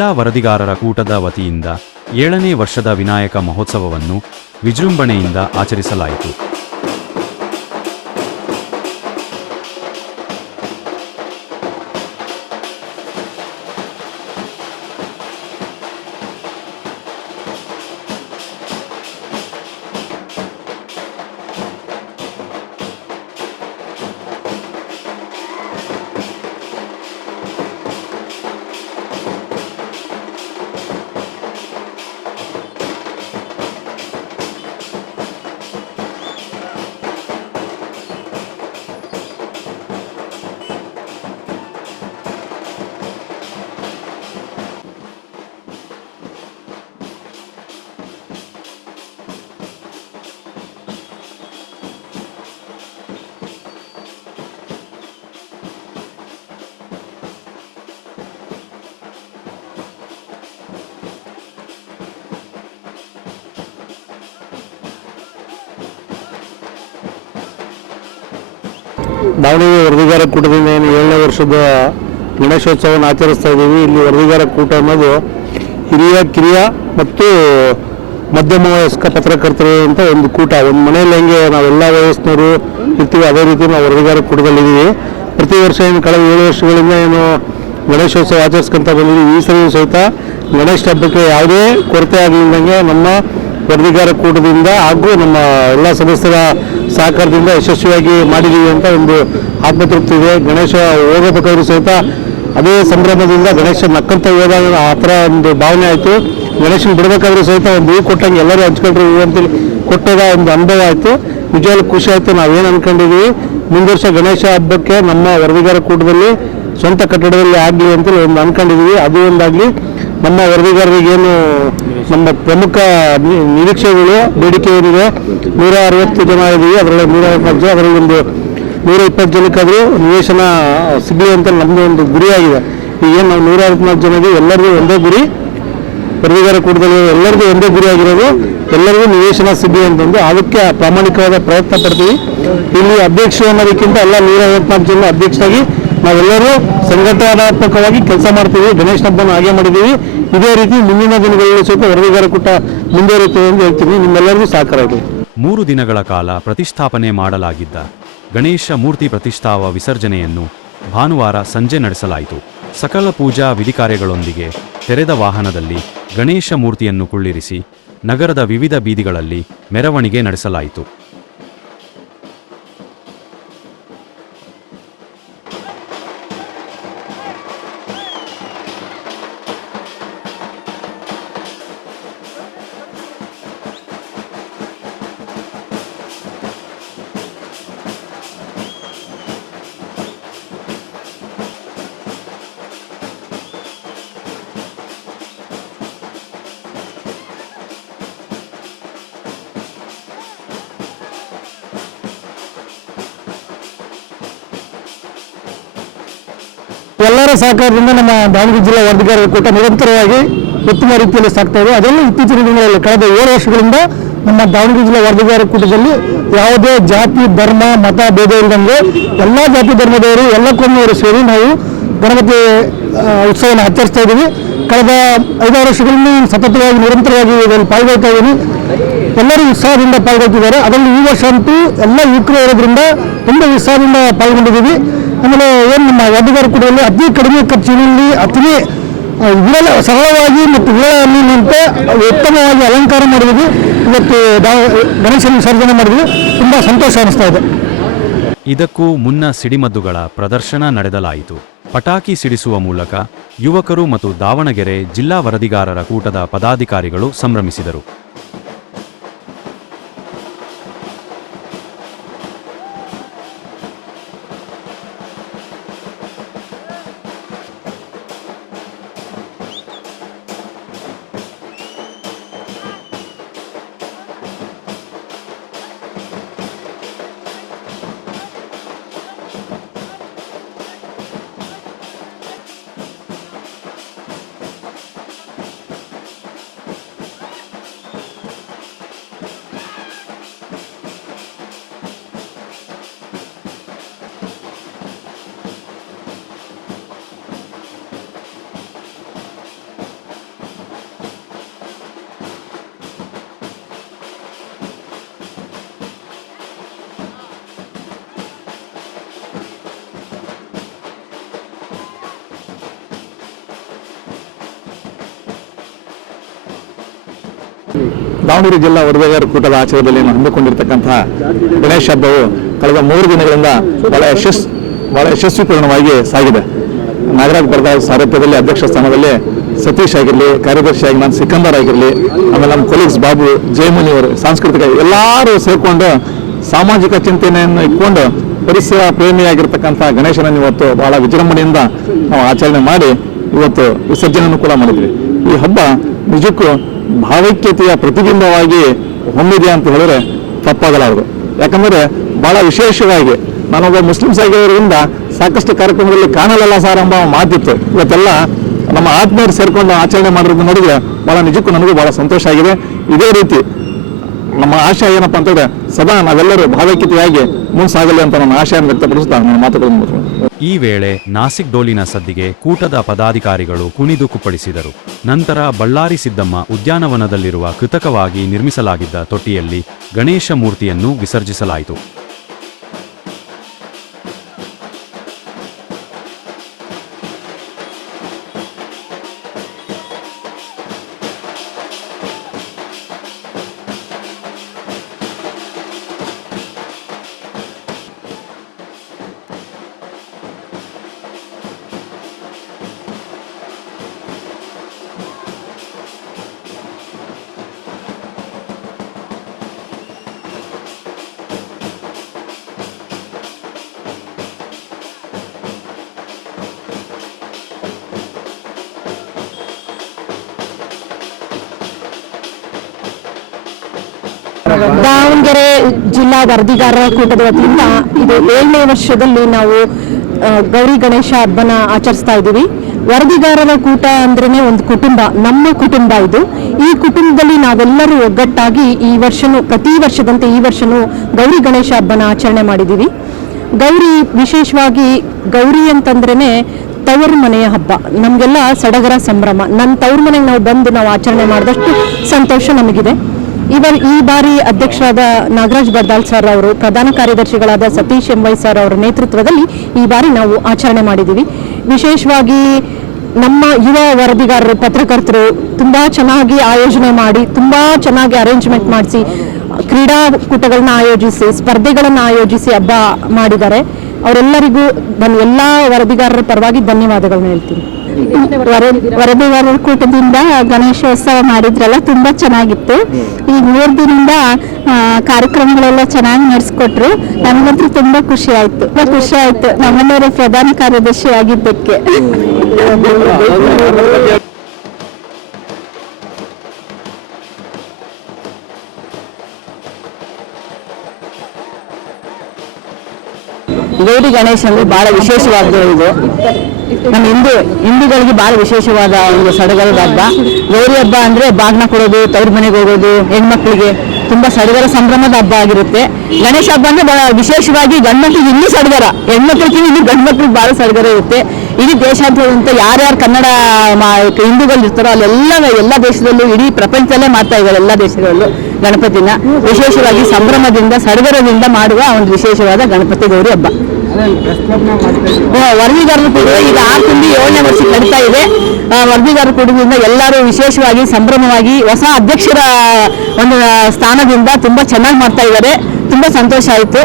ಜಿಲ್ಲಾ ವರದಿಗಾರರ ಕೂಟದ ವತಿಯಿಂದ 7ನೇ ವರ್ಷದ ವಿನಾಯಕ ಮಹೋತ್ಸವವನ್ನು ವಿಜೃಂಭಣೆಯಿಂದ ಆಚರಿಸಲಾಯಿತು. ದಾವಣಗೆರೆ ವರದಿಗಾರ ಕೂಟದಿಂದ ಏನು 7ನೇ ವರ್ಷದ ಗಣೇಶೋತ್ಸವವನ್ನು ಆಚರಿಸ್ತಾ ಇದ್ದೀವಿ. ಇಲ್ಲಿ ವರದಿಗಾರ ಕೂಟ ಅನ್ನೋದು ಹಿರಿಯ ಕಿರಿಯ ಮತ್ತು ಮಧ್ಯಮ ವಯಸ್ಕ ಪತ್ರಕರ್ತರು ಅಂತ ಒಂದು ಕೂಟ. ಒಂದು ಮನೆಯಲ್ಲಿ ಹೆಂಗೆ ನಾವೆಲ್ಲ ವಯಸ್ಸಿನವರು ಇರ್ತೀವಿ ಅದೇ ರೀತಿ ನಾವು ವರದಿಗಾರ ಕೂಟದಲ್ಲಿದ್ದೀವಿ. ಪ್ರತಿ ವರ್ಷ ಏನು ಕಳೆದ 7 ವರ್ಷಗಳಿಂದ ಏನು ಗಣೇಶೋತ್ಸವ ಆಚರಿಸ್ಕೊಂತ ಬಂದಿದ್ದೀವಿ. ಈ ಸರಿ ಸಹಿತ ಗಣೇಶ ಹಬ್ಬಕ್ಕೆ ಯಾವುದೇ ಕೊರತೆ ಆಗಲಿಲ್ಲದಂಗೆ ನಮ್ಮ ವರದಿಗಾರ ಕೂಟದಿಂದ ಹಾಗೂ ನಮ್ಮ ಎಲ್ಲ ಸದಸ್ಯರ ಸಹಕಾರದಿಂದ ಯಶಸ್ವಿಯಾಗಿ ಮಾಡಿದ್ದೀವಿ ಅಂತ ಒಂದು ಆತ್ಮತೃಪ್ತಿ ಇದೆ. ಗಣೇಶ ಹೋಗಬೇಕಾದ್ರೂ ಸಹಿತ ಅದೇ ಸಂಭ್ರಮದಿಂದ ಗಣೇಶ ನಕ್ಕಂತ ಹೋದಾಗ ಆ ಥರ ಒಂದು ಭಾವನೆ ಆಯಿತು. ಗಣೇಶನ ಬಿಡಬೇಕಾದ್ರೂ ಸಹಿತ ಒಂದು ಹೂ ಕೊಟ್ಟಂಗೆ ಎಲ್ಲರೂ ಹಂಚ್ಕೊಂಡ್ರು ಹೂ ಅಂತೇಳಿ ಕೊಟ್ಟದ ಒಂದು ಅನುಭವ ಆಯಿತು. ನಿಜವಾಗ್ಲೂ ಖುಷಿ ಆಯಿತು. ನಾವೇನು ಅಂದ್ಕೊಂಡಿದ್ದೀವಿ ಮುಂದೆ ವರ್ಷ ಗಣೇಶ ಹಬ್ಬಕ್ಕೆ ನಮ್ಮ ವರದಿಗಾರ ಕೂಟದಲ್ಲಿ ಸ್ವಂತ ಕಟ್ಟಡದಲ್ಲಿ ಆಗಲಿ ಅಂತೇಳಿ ಒಂದು ಅಂದ್ಕೊಂಡಿದ್ದೀವಿ. ಅದು ಒಂದಾಗಲಿ. ನಮ್ಮ ವರದಿಗಾರರಿಗೇನು ನಮ್ಮ ಪ್ರಮುಖ ನಿರೀಕ್ಷೆಗಳು ಬೇಡಿಕೆ ಏನಿದೆ 160 ಜನ ಇದ್ದೀವಿ. ಅದರಲ್ಲಿ 164 ಜನ, ಅದರಲ್ಲಿ ಒಂದು 120 ಜನಕ್ಕಾದರೂ ನಿವೇಶನ ಸಿಗಲಿ ಅಂತ ನಮ್ಮದು ಒಂದು ಗುರಿಯಾಗಿದೆ. ಈಗೇನು ನಾವು 164 ಜನ ಇದ್ದೀವಿ. ಎಲ್ಲರಿಗೂ ಒಂದೇ ಗುರಿ, ವರದಿಗಾರ ಕೂಟದಲ್ಲಿ ಎಲ್ಲರಿಗೂ ಒಂದೇ ಗುರಿಯಾಗಿರೋದು ಎಲ್ಲರಿಗೂ ನಿವೇಶನ ಸಿಗಲಿ ಅಂತಂದು ಅದಕ್ಕೆ ಪ್ರಾಮಾಣಿಕವಾದ ಪ್ರಯತ್ನ ಪಡ್ತೀವಿ. ಇಲ್ಲಿ ಅಧ್ಯಕ್ಷ ಅನ್ನೋದಕ್ಕಿಂತ ಎಲ್ಲ 154 ಜನ ಅಧ್ಯಕ್ಷರಾಗಿ ನಾವೆಲ್ಲರೂ ಸಂಘಟನಾತ್ಮಕವಾಗಿ ಕೆಲಸ ಮಾಡ್ತೀವಿ. ಗಣೇಶ ಹಬ್ಬನ ಹಾಗೆ ಮಾಡಿದ್ದೀವಿ. ಇದೇ ರೀತಿ ಮುಂದಿನ ದಿನಗಳಲ್ಲಿ ಸ್ವಲ್ಪ ವರದಿಗಾರ ಕೂಟ ಮುಂದುವರಿಯುತ್ತದೆ ಎಂದು ಹೇಳ್ತೀನಿ. ನಿಮ್ಮೆಲ್ಲರಿಗೂ ಸಹಕಾರ ಇದೆ. 3 ದಿನಗಳ ಕಾಲ ಪ್ರತಿಷ್ಠಾಪನೆ ಮಾಡಲಾಗಿದ್ದ ಗಣೇಶ ಮೂರ್ತಿ ಪ್ರತಿಷ್ಠಾವ ವಿಸರ್ಜನೆಯನ್ನು ಭಾನುವಾರ ಸಂಜೆ ನಡೆಸಲಾಯಿತು. ಸಕಲ ಪೂಜಾ ವಿಧಿಕಾರ್ಯಗಳೊಂದಿಗೆ ತೆರೆದ ವಾಹನದಲ್ಲಿ ಗಣೇಶ ಮೂರ್ತಿಯನ್ನು ಕುಳ್ಳಿರಿಸಿ ನಗರದ ವಿವಿಧ ಬೀದಿಗಳಲ್ಲಿ ಮೆರವಣಿಗೆ ನಡೆಸಲಾಯಿತು. ಎಲ್ಲರ ಸಹಕಾರದಿಂದ ನಮ್ಮ ದಾವಣಗೆರೆ ಜಿಲ್ಲಾ ವರದಿಗಾರರ ಕೂಟ ನಿರಂತರವಾಗಿ ಉತ್ತಮ ರೀತಿಯಲ್ಲಿ ಸಾಗ್ತಾ ಇದೆ. ಅದರಲ್ಲೂ ಇತ್ತೀಚಿನ ದಿನಗಳಲ್ಲಿ ಕಳೆದ 7 ವರ್ಷಗಳಿಂದ ನಮ್ಮ ದಾವಣಗೆರೆ ಜಿಲ್ಲಾ ವರದಿಗಾರರ ಕೂಟದಲ್ಲಿ ಯಾವುದೇ ಜಾತಿ ಧರ್ಮ ಮತ ಭೇದ ಇಲ್ಲದಂಗೆ ಎಲ್ಲ ಜಾತಿ ಧರ್ಮದವರು ಎಲ್ಲ ಕೋಮಿನವರು ಸೇರಿ ನಾವು ಗಣಪತಿ ಉತ್ಸವವನ್ನು ಆಚರಿಸ್ತಾ ಇದ್ದೀವಿ. ಕಳೆದ 5-6 ವರ್ಷಗಳಿಂದ ಸತತವಾಗಿ ನಿರಂತರವಾಗಿ ಇದರಲ್ಲಿ ಪಾಲ್ಗೊಳ್ತಾ ಇದ್ದೀನಿ. ಎಲ್ಲರೂ ಉತ್ಸಾಹದಿಂದ ಪಾಲ್ಗೊಳ್ತಿದ್ದಾರೆ. ಅದರಲ್ಲಿ ಈ ವರ್ಷ ಅಂತೂ ಎಲ್ಲ ಯುವಕರು ಇರೋದ್ರಿಂದ ತುಂಬ ಉತ್ಸಾಹದಿಂದ ಪಾಲ್ಗೊಂಡಿದ್ದೀವಿ. ಆಮೇಲೆ ಏನು ನಮ್ಮ ವರದಿಗಾರ ಕೂಟದಲ್ಲಿ ಅತಿ ಕಡಿಮೆ ಖರ್ಚಿನಲ್ಲಿ ಅತಿ ಸರಳವಾಗಿ ಮತ್ತು ವೇಳೆಯಲ್ಲಿ ನಿಂತ ಉತ್ತಮವಾಗಿ ಅಲಂಕಾರ ಮಾಡಿದ್ವಿ. ಇವತ್ತು ಗಣೇಶನ ವಿಸರ್ಜನೆ ಮಾಡಿದ್ವಿ. ತುಂಬ ಸಂತೋಷ ಅನಿಸ್ತಾ ಇದೆ. ಇದಕ್ಕೂ ಮುನ್ನ ಸಿಡಿಮದ್ದುಗಳ ಪ್ರದರ್ಶನ ನಡೆಸಲಾಯಿತು. ಪಟಾಕಿ ಸಿಡಿಸುವ ಮೂಲಕ ಯುವಕರು ಮತ್ತು ದಾವಣಗೆರೆ ಜಿಲ್ಲಾ ವರದಿಗಾರರ ಕೂಟದ ಪದಾಧಿಕಾರಿಗಳು ಸಂಭ್ರಮಿಸಿದರು. ದಾವಣಗೆರೆ ಜಿಲ್ಲಾ ವರದಿಗಾರರ ಕೂಟದ ಆಚರಣೆಯಲ್ಲಿ ಹಮ್ಮಿಕೊಂಡಿರ್ತಕ್ಕಂತಹ ಗಣೇಶ ಹಬ್ಬವು ಕಳೆದ 3 ದಿನಗಳಿಂದ ಬಹಳ ಯಶಸ್ವಿಪೂರ್ಣವಾಗಿ ಸಾಗಿದೆ. ನಾಗರಾಜ್ ಬರ್ದಾಳ್ ಸಾರಥ್ಯದಲ್ಲಿ ಅಧ್ಯಕ್ಷ ಸ್ಥಾನದಲ್ಲಿ ಸತೀಶ್ ಆಗಿರಲಿ, ಕಾರ್ಯದರ್ಶಿಯಾಗಿ ನಾನು ಸಿಕಂದರ್ ಆಗಿರಲಿ, ಆಮೇಲೆ ನಮ್ಮ ಕೊಲೀಗ್ಸ್ ಬಾಬು, ಜಯಮುನಿ ಅವರು, ಸಾಂಸ್ಕೃತಿಕ ಎಲ್ಲರೂ ಸೇರಿಕೊಂಡು ಸಾಮಾಜಿಕ ಚಿಂತನೆಯನ್ನು ಇಟ್ಕೊಂಡು ಪರಿಸರ ಪ್ರೇಮಿಯಾಗಿರ್ತಕ್ಕಂಥ ಗಣೇಶನನ್ನು ಇವತ್ತು ಬಹಳ ವಿಜೃಂಭಣೆಯಿಂದ ನಾವು ಆಚರಣೆ ಮಾಡಿ ಇವತ್ತು ವಿಸರ್ಜನೆಯನ್ನು ಕೂಡ ಮಾಡಿದ್ವಿ. ಈ ಹಬ್ಬ ನಿಜಕ್ಕೂ ಭಾವೈಕ್ಯತೆಯ ಪ್ರತಿಬಿಂಬವಾಗಿ ಹೊಮ್ಮಿದೆ ಅಂತ ಹೇಳಿದ್ರೆ ತಪ್ಪಾಗಲಾರದು. ಯಾಕಂದರೆ ಬಹಳ ವಿಶೇಷವಾಗಿ ನಾನೊಬ್ಬ ಮುಸ್ಲಿಮ್ಸ್ ಆಗಿರೋದ್ರಿಂದ ಸಾಕಷ್ಟು ಕಾರ್ಯಕ್ರಮಗಳಲ್ಲಿ ಕಾಣಲಲ್ಲ ಸರ್ ಎಂಬ ಮಾತಿತ್ತು. ಇವತ್ತೆಲ್ಲ ನಮ್ಮ ಆತ್ಮೀಯರು ಸೇರ್ಕೊಂಡು ಆಚರಣೆ ಮಾಡಿರೋದು ನೋಡಿದ್ರೆ ಬಹಳ ನಿಜಕ್ಕೂ ನನಗೂ ಬಹಳ ಸಂತೋಷ ಆಗಿದೆ. ಇದೇ ರೀತಿ ನಮ್ಮ ಆಶಯ ಏನಪ್ಪಾ ಅಂತಂದ್ರೆ ಸದಾ ನಾವೆಲ್ಲರೂ ಭಾವೈಕ್ಯತೆಯಾಗಿ ಮುಂಸಾಗಲಿ ಅಂತ ನನ್ನ ಆಶಯವನ್ನು ವ್ಯಕ್ತಪಡಿಸುತ್ತಾ ನನ್ನ ಮಾತುಗಳನ್ನು ಮುಗಿಸ್ತೇನೆ. ಈ ವೇಳೆ ನಾಸಿಕ್ ಡೋಲಿನ ಸದ್ದಿಗೆ ಕೂಟದ ಪದಾಧಿಕಾರಿಗಳು ಕುಣಿದು ಕುಪ್ಪಳಿಸಿದರು. ನಂತರ ಬಳ್ಳಾರಿ ಸಿದ್ದಮ್ಮ ಉದ್ಯಾನವನದಲ್ಲಿರುವ ಕೃತಕವಾಗಿ ನಿರ್ಮಿಸಲಾಗಿದ್ದ ತೊಟ್ಟಿಯಲ್ಲಿ ಗಣೇಶ ಮೂರ್ತಿಯನ್ನು ವಿಸರ್ಜಿಸಲಾಯಿತು. ದಾವಣಗೆರೆ ಜಿಲ್ಲಾ ವರದಿಗಾರರ ಕೂಟದ ವತಿಯಿಂದ ಇದು 7ನೇ ವರ್ಷದಲ್ಲಿ ನಾವು ಗೌರಿ ಗಣೇಶ ಹಬ್ಬನ ಆಚರಿಸ್ತಾ ಇದ್ದೀವಿ. ವರದಿಗಾರರ ಕೂಟ ಅಂದ್ರೇನೆ ಒಂದು ಕುಟುಂಬ, ನಮ್ಮ ಕುಟುಂಬ ಇದು. ಈ ಕುಟುಂಬದಲ್ಲಿ ನಾವೆಲ್ಲರೂ ಒಗ್ಗಟ್ಟಾಗಿ ಈ ವರ್ಷನೂ ಪ್ರತಿ ವರ್ಷದಂತೆ ಈ ವರ್ಷನೂ ಗೌರಿ ಗಣೇಶ ಹಬ್ಬನ ಆಚರಣೆ ಮಾಡಿದ್ದೀವಿ. ಗೌರಿ ವಿಶೇಷವಾಗಿ ಗೌರಿ ಅಂತಂದ್ರೇನೆ ತವರು ಮನೆಯ ಹಬ್ಬ, ನಮಗೆಲ್ಲ ಸಡಗರ ಸಂಭ್ರಮ. ನನ್ನ ತವರು ಮನೆಗೆ ನಾವು ಬಂದು ನಾವು ಆಚರಣೆ ಮಾಡಿದಷ್ಟು ಸಂತೋಷ ನಮಗಿದೆ. ಈ ಬಾರಿ ಅಧ್ಯಕ್ಷರಾದ ನಾಗರಾಜ್ ಬರ್ದಾಳ್ ಸರ್ ಅವರು, ಪ್ರಧಾನ ಕಾರ್ಯದರ್ಶಿಗಳಾದ ಸತೀಶ್ ಎಂವೈ ಸರ್ ಅವರ ನೇತೃತ್ವದಲ್ಲಿ ಈ ಬಾರಿ ನಾವು ಆಚರಣೆ ಮಾಡಿದ್ದೀವಿ. ವಿಶೇಷವಾಗಿ ನಮ್ಮ ಯುವ ವರದಿಗಾರರು, ಪತ್ರಕರ್ತರು ತುಂಬಾ ಚೆನ್ನಾಗಿ ಆಯೋಜನೆ ಮಾಡಿ, ತುಂಬಾ ಚೆನ್ನಾಗಿ ಅರೇಂಜ್ಮೆಂಟ್ ಮಾಡಿಸಿ, ಕ್ರೀಡಾಕೂಟಗಳನ್ನ ಆಯೋಜಿಸಿ, ಸ್ಪರ್ಧೆಗಳನ್ನು ಆಯೋಜಿಸಿ ಹಬ್ಬ ಮಾಡಿದ್ದಾರೆ. ಅವರೆಲ್ಲರಿಗೂ ಎಲ್ಲ ವರದಿಗಾರರ ಪರವಾಗಿ ಧನ್ಯವಾದಗಳನ್ನ ಹೇಳ್ತೀನಿ. ವರದಿಗಾರರ ಕೂಟದಿಂದ ಗಣೇಶೋತ್ಸವ ಮಾಡಿದ್ರಲ್ಲ, ತುಂಬಾ ಚೆನ್ನಾಗಿತ್ತು. ಈ 3 ದಿನದಿಂದ ಕಾರ್ಯಕ್ರಮಗಳೆಲ್ಲ ಚೆನ್ನಾಗಿ ನಡೆಸ್ಕೊಟ್ರು. ನಮಗಂತೂ ತುಂಬಾ ಖುಷಿ ಆಯ್ತು ನಮ್ಮನೆಯವರ ಪ್ರಧಾನ ಕಾರ್ಯದರ್ಶಿ ಆಗಿದ್ದಕ್ಕೆ. ಗೌರಿ ಗಣೇಶ ಅಂದ್ರೆ ಬಹಳ ವಿಶೇಷವಾದ ಇದು. ನಮ್ಮ ಹಿಂದೂಗಳಿಗೆ ಬಹಳ ವಿಶೇಷವಾದ ಒಂದು ಸಡಗರದ ಹಬ್ಬ. ಗೌರಿ ಹಬ್ಬ ಅಂದ್ರೆ ಬಾಗ್ನ ಕೊಡೋದು, ತವ್ರ ಮನೆಗೆ ಹೋಗೋದು, ಹೆಣ್ಮಕ್ಳಿಗೆ ತುಂಬಾ ಸಡಗರ ಸಂಭ್ರಮದ ಹಬ್ಬ ಆಗಿರುತ್ತೆ. ಗಣೇಶ ಹಬ್ಬ ಅಂದ್ರೆ ಬಹಳ ವಿಶೇಷವಾಗಿ ಗಂಡ್ಮಕ್ಳಿಗೆ ಇನ್ನೂ ಸಡಗರ, ಹೆಣ್ಮಕ್ಳಿಗೆ ಇನ್ನೂ ಗಂಡ್ಮಕ್ಳಿಗೆ ಬಹಳ ಸಡಗರ ಇರುತ್ತೆ. ಇಡೀ ದೇಶಾದ್ಯಂತ ಯಾರ್ಯಾರು ಕನ್ನಡ ಹಿಂದೂಗಳು ಇರ್ತಾರೋ ಎಲ್ಲ ದೇಶದಲ್ಲೂ, ಇಡೀ ಪ್ರಪಂಚದಲ್ಲೇ ಮಾಡ್ತಾ ಇದ್ದಾರೆ. ಎಲ್ಲ ದೇಶಗಳಲ್ಲೂ ಗಣಪತಿನ ವಿಶೇಷವಾಗಿ ಸಂಭ್ರಮದಿಂದ ಸಡಗರದಿಂದ ಮಾಡುವ ಒಂದು ವಿಶೇಷವಾದ ಗಣಪತಿ ಗೌರಿ ಹಬ್ಬ. ವರದಿಗಾರರ ಕೂಡ ಈಗ 6 ತಿಂಗಳು 7ನೇ ವರ್ಷ ನಡೀತಾ ಇದೆ. ವರದಿಗಾರರ ಕೂಟದಿಂದ ಎಲ್ಲರೂ ವಿಶೇಷವಾಗಿ ಸಂಭ್ರಮವಾಗಿ ಹೊಸ ಅಧ್ಯಕ್ಷರ ಒಂದು ಸ್ಥಾನದಿಂದ ತುಂಬಾ ಚೆನ್ನಾಗಿ ಮಾಡ್ತಾ ಇದ್ದಾರೆ. ತುಂಬಾ ಸಂತೋಷ ಆಯಿತು.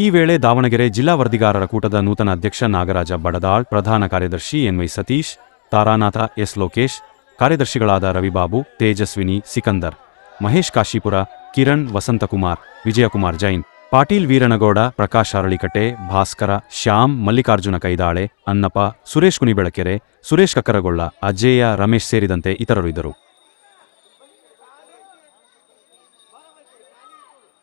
ಈ ವೇಳೆ ದಾವಣಗೆರೆ ಜಿಲ್ಲಾ ವರದಿಗಾರರ ಕೂಟದ ನೂತನ ಅಧ್ಯಕ್ಷ ನಾಗರಾಜ ಬಡದಾಳ್, ಪ್ರಧಾನ ಕಾರ್ಯದರ್ಶಿ ಎನ್ವೈ ಸತೀಶ್, ತಾರಾನಾಥ ಎಸ್ ಲೋಕೇಶ್, ಕಾರ್ಯದರ್ಶಿಗಳಾದ ರವಿಬಾಬು, ತೇಜಸ್ವಿನಿ, ಸಿಕಂದರ್, ಮಹೇಶ್ ಕಾಶಿಪುರ, ಕಿರಣ್, ವಸಂತಕುಮಾರ್, ವಿಜಯಕುಮಾರ್ ಜೈನ್, ಪಾಟೀಲ್ ವೀರಣಗೌಡ, ಪ್ರಕಾಶ್ ಅರಳಿಕಟ್ಟೆ, ಭಾಸ್ಕರ, ಶ್ಯಾಮ್, ಮಲ್ಲಿಕಾರ್ಜುನ ಕೈದಾಳೆ, ಅನ್ನಪ್ಪ, ಸುರೇಶ್ ಕುನಿಬೆಳಕೆರೆ, ಸುರೇಶ್ ಕಕ್ಕರಗೊಳ್ಳ, ಅಜ್ಜೇಯ, ರಮೇಶ್ ಸೇರಿದಂತೆ ಇತರರು ಇದ್ದರು.